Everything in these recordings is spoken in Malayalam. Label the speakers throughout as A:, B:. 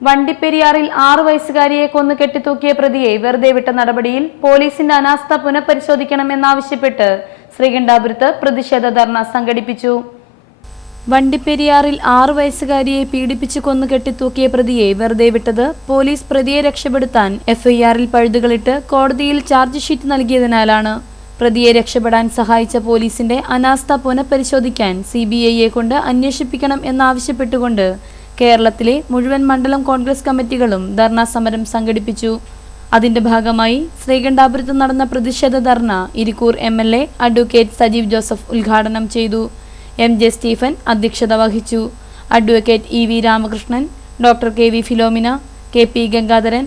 A: വണ്ടിപ്പെരിയാറിൽ ആറു വയസ്സുകാരിയെ കൊന്നു കെട്ടിത്തൂക്കിയ പ്രതിയെ വെറുതെ വിട്ട നടപടിയിൽ പോലീസിന്റെ അനാസ്ഥ പുനഃപരിശോധിക്കണമെന്നാവശ്യപ്പെട്ട് ശ്രീകണ്ഠാപുരത്ത് പ്രതിഷേധ ധർണ സംഘടിപ്പിച്ചു. വണ്ടിപ്പെരിയാറിൽ ആറു വയസ്സുകാരിയെ പീഡിപ്പിച്ചു കൊന്നു കെട്ടിത്തൂക്കിയ പ്രതിയെ വെറുതെ വിട്ടത് പോലീസ് പ്രതിയെ രക്ഷപ്പെടുത്താൻ എഫ്ഐആറിൽ പഴുതുകളിട്ട് കോടതിയിൽ ചാർജ് ഷീറ്റ് നൽകിയതിനാലാണ്. പ്രതിയെ രക്ഷപ്പെടാൻ സഹായിച്ച പോലീസിന്റെ അനാസ്ഥ പുനഃപരിശോധിക്കാൻ സി കൊണ്ട് അന്വേഷിപ്പിക്കണം എന്നാവശ്യപ്പെട്ടുകൊണ്ട് കേരളത്തിലെ മുഴുവൻ മണ്ഡലം കോൺഗ്രസ് കമ്മിറ്റികളും ധർണാ സമരം സംഘടിപ്പിച്ചു. അതിന്റെ ഭാഗമായി ശ്രീകണ്ഠാപുരത്ത് നടന്ന പ്രതിഷേധ dharna Irikkur M L A advocate Sajeev Joseph ഉദ്ഘാടനം ചെയ്തു. എം ജെ സ്റ്റീഫൻ അധ്യക്ഷത വഹിച്ചു. Advocate E V Ramakrishnan doctor K V Philomina K P Gangadharan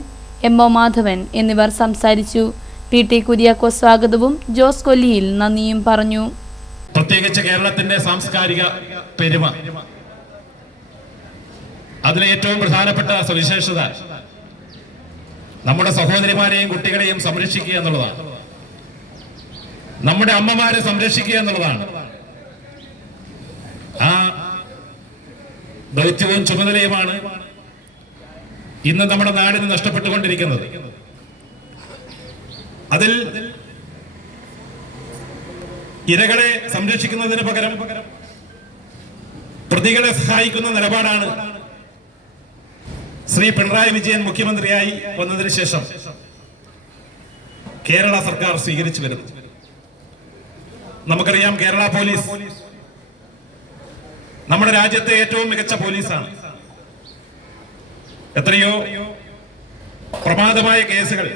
A: M O Madhavan എന്നിവർ സംസാരിച്ചു. പി ടി കുര്യാക്കോ സ്വാഗതവും ജോസ് കൊല്ലിയിൽ നന്ദിയും പറഞ്ഞു.
B: പ്രത്യേകിച്ച് കേരളത്തിന്റെ സാംസ്കാരിക പെരുമ. അതിലെ ഏറ്റവും പ്രധാനപ്പെട്ട സവിശേഷത നമ്മുടെ സഹോദരിമാരെയും കുട്ടികളെയും സംരക്ഷിക്കുക എന്നുള്ളതാണ്. നമ്മുടെ അമ്മമാരെ സംരക്ഷിക്കുക എന്നുള്ളതാണ്. ആ ദൗത്യവും ചുമതലയുമാണ് ഇന്ന് നമ്മുടെ നാടിന് നഷ്ടപ്പെട്ടുകൊണ്ടിരിക്കുന്നത്. അതിൽ ഇരകളെ സംരക്ഷിക്കുന്നതിന് പകരം പ്രതികളെ സഹായിക്കുന്ന നിലപാടാണ് ശ്രീ പിണറായി വിജയൻ മുഖ്യമന്ത്രിയായി വന്നതിന് ശേഷം കേരള സർക്കാർ സ്വീകരിച്ചു വരുന്നു. നമുക്കറിയാം കേരള പോലീസ് നമ്മുടെ രാജ്യത്തെ ഏറ്റവും മികച്ച പോലീസാണ്. എത്രയോ പ്രമാദമായ കേസുകൾ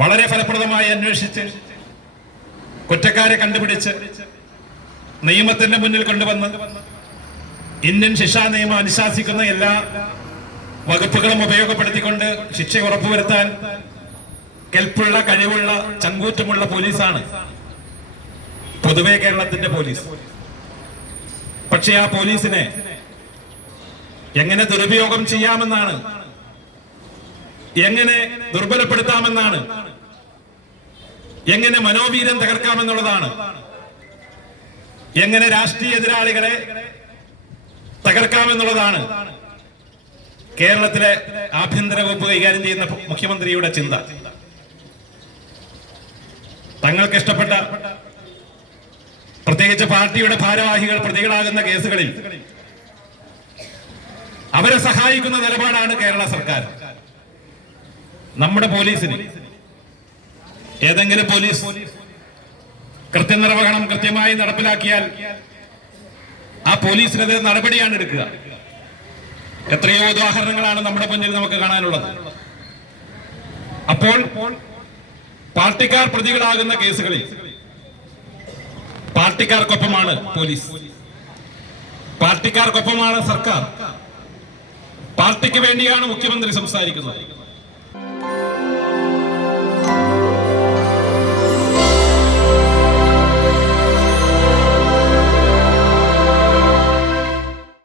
B: വളരെ ഫലപ്രദമായി അന്വേഷിച്ച് കുറ്റക്കാരെ കണ്ടുപിടിച്ച് നിയമത്തിന്റെ മുന്നിൽ കൊണ്ടുവന്ന് ഇന്ത്യൻ ശിക്ഷാ നിയമം അനുശാസിക്കുന്ന എല്ലാ വകുപ്പുകളും ഉപയോഗപ്പെടുത്തിക്കൊണ്ട് ശിക്ഷ ഉറപ്പുവരുത്താൻ കെൽപ്പുള്ള കഴിവുള്ള ചങ്കൂറ്റമുള്ള പോലീസാണ്. പൊതുവേ കേരളത്തിന്റെ പോലീസ്. പക്ഷെ ആ പോലീസിനെ എങ്ങനെ ദുരുപയോഗം ചെയ്യാമെന്നാണ് എങ്ങനെ ദുർബലപ്പെടുത്താമെന്നാണ് എങ്ങനെ മനോവീര്യം തകർക്കാമെന്നുള്ളതാണ് എങ്ങനെ രാഷ്ട്രീയ എതിരാളികളെ തകർക്കാമെന്നുള്ളതാണ് കേരളത്തിലെ ആഭ്യന്തര വകുപ്പ് കൈകാര്യം ചെയ്യുന്ന മുഖ്യമന്ത്രിയുടെ ചിന്ത. തങ്ങൾക്ക് ഇഷ്ടപ്പെട്ട പ്രത്യേകിച്ച് പാർട്ടിയുടെ ഭാരവാഹികൾ പ്രതികളാകുന്ന കേസുകളിൽ അവരെ സഹായിക്കുന്ന നിലപാടാണ് കേരള സർക്കാർ. നമ്മുടെ പോലീസിന് ഏതെങ്കിലും പോലീസ് കൃത്യനിർവഹണം കൃത്യമായി നടപ്പിലാക്കിയാൽ പോലീസിനെതിരെ നടപടിയാണ് എടുക്കുക. എത്രയോ ഉദാഹരണങ്ങളാണ് നമ്മുടെ മുന്നിൽ നമുക്ക് കാണാനുള്ളത്. അപ്പോൾ പാർട്ടിക്കാർ പ്രതികളാകുന്ന കേസുകളിൽ പാർട്ടിക്കാർക്കൊപ്പമാണ് പോലീസ്. പാർട്ടിക്കാർക്കൊപ്പമാണ് സർക്കാർ. പാർട്ടിക്ക് വേണ്ടിയാണ് മുഖ്യമന്ത്രി സംസാരിക്കുന്നത്.